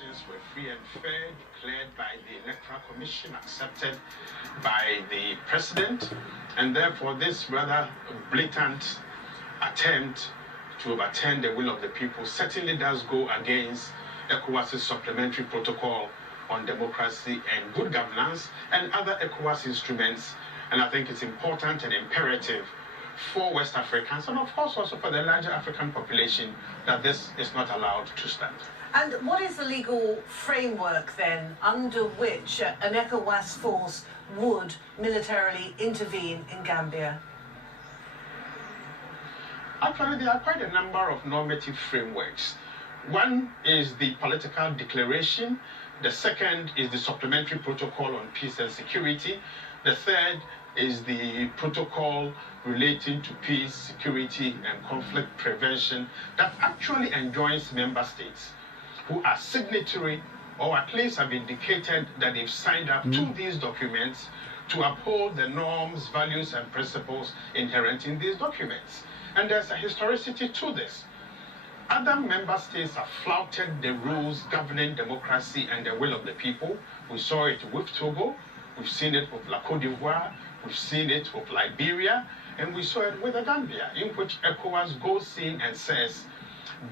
Elections were free and fair, declared by the Electoral Commission, accepted by the President, and therefore this rather blatant attempt to overturn the will of the people certainly does go against ECOWAS's supplementary protocol on democracy and good governance and other ECOWAS instruments. And I think it's important and imperative for West Africans and of course also for the larger African population that this is not allowed to stand. And what is the legal framework then under which an ECOWAS force would militarily intervene in Gambia? Actually, there are quite a number of normative frameworks. One is the political declaration. The second is the supplementary protocol on peace and security. The third is the protocol relating to peace, security, and conflict prevention that actually enjoins member states who are signatory or at least have indicated that they've signed up to these documents to uphold the norms, values, and principles inherent in these documents. And there's a historicity to this. Other member states have flouted the rules governing democracy and the will of the people. We saw it with Togo, we've seen it with La Côte d'Ivoire, we've seen it with Liberia, and we saw it with the Gambia, in which ECOWAS goes in and says,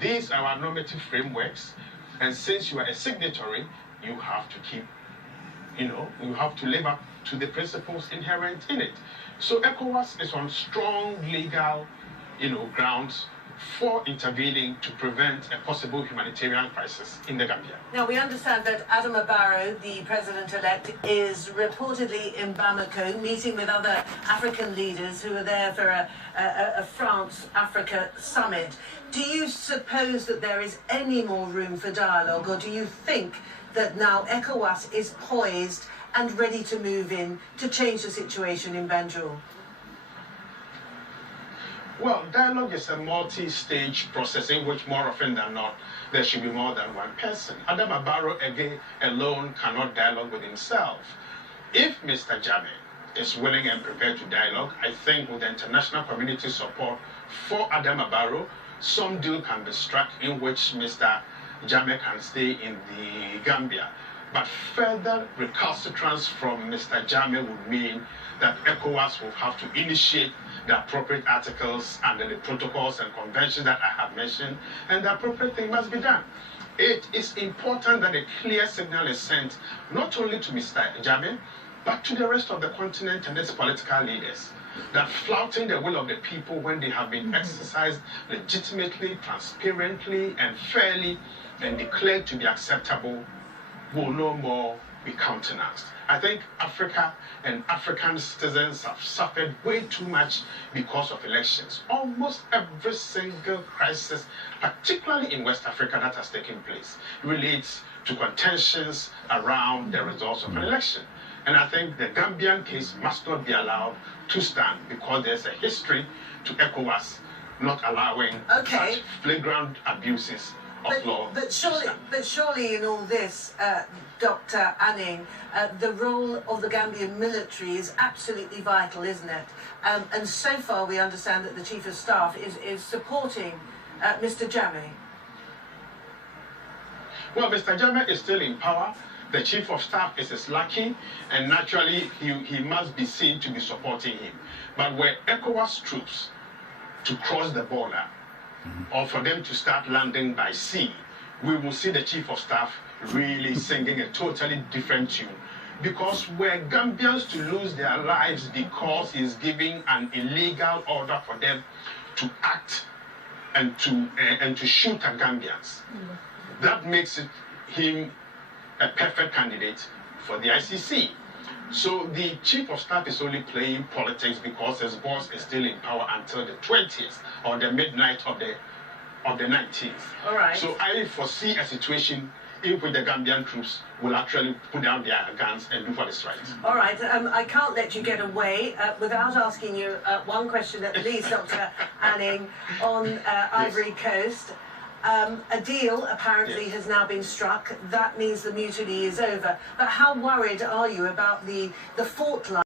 these are our normative frameworks, and since you are a signatory, you have to keep, you have to live up to the principles inherent in it. So ECOWAS is on strong legal, grounds for intervening to prevent a possible humanitarian crisis in the Gambia. Now, we understand that Adama Barrow, the president-elect, is reportedly in Bamako, meeting with other African leaders who are there for a France-Africa summit. Do you suppose that there is any more room for dialogue, or do you think that now ECOWAS is poised and ready to move in to change the situation in Banjul? Well, dialogue is a multi-stage process in which more often than not, there should be more than one person. Adama Barrow again alone cannot dialogue with himself. If Mr. Jammeh is willing and prepared to dialogue, I think with the international community support for Adama Barrow, some deal can be struck in which Mr. Jammeh can stay in the Gambia. But further recalcitrance from Mr. Jammeh would mean that ECOWAS will have to initiate the appropriate articles under the protocols and conventions that I have mentioned, and the appropriate thing must be done. It is important that a clear signal is sent not only to Mr. Jammeh, but to the rest of the continent and its political leaders, that flouting the will of the people when they have been exercised legitimately, transparently, and fairly, and declared to be acceptable, will no more be countenanced. I think Africa and African citizens have suffered way too much because of elections. Almost every single crisis, particularly in West Africa, that has taken place relates to contentions around the results of an election. And I think the Gambian case must not be allowed to stand because there's a history to ECOWAS not allowing such flagrant abuses of law. But surely in all this, Dr. Anning, the role of the Gambian military is absolutely vital, isn't it? And so far we understand that the Chief of Staff is supporting Mr. Jammeh. Well, Mr. Jammeh is still in power. The Chief of Staff is his lackey, and naturally he must be seen to be supporting him. But were ECOWAS troops to cross the border, or for them to start landing by sea, we will see the Chief of Staff really singing a totally different tune. Because were Gambians to lose their lives because he's giving an illegal order for them to act and to shoot at Gambians, that makes him a perfect candidate for the ICC. So the Chief of Staff is only playing politics because his boss is still in power until the 20th or the midnight of the 19th. All right. So I foresee a situation in which the Gambian troops will actually put down their guns and do what is right. All right. I can't let you get away without asking you one question at least, Dr. Anning, on Ivory Coast. A deal apparently has now been struck. That means the mutiny is over. But how worried are you about the fault line?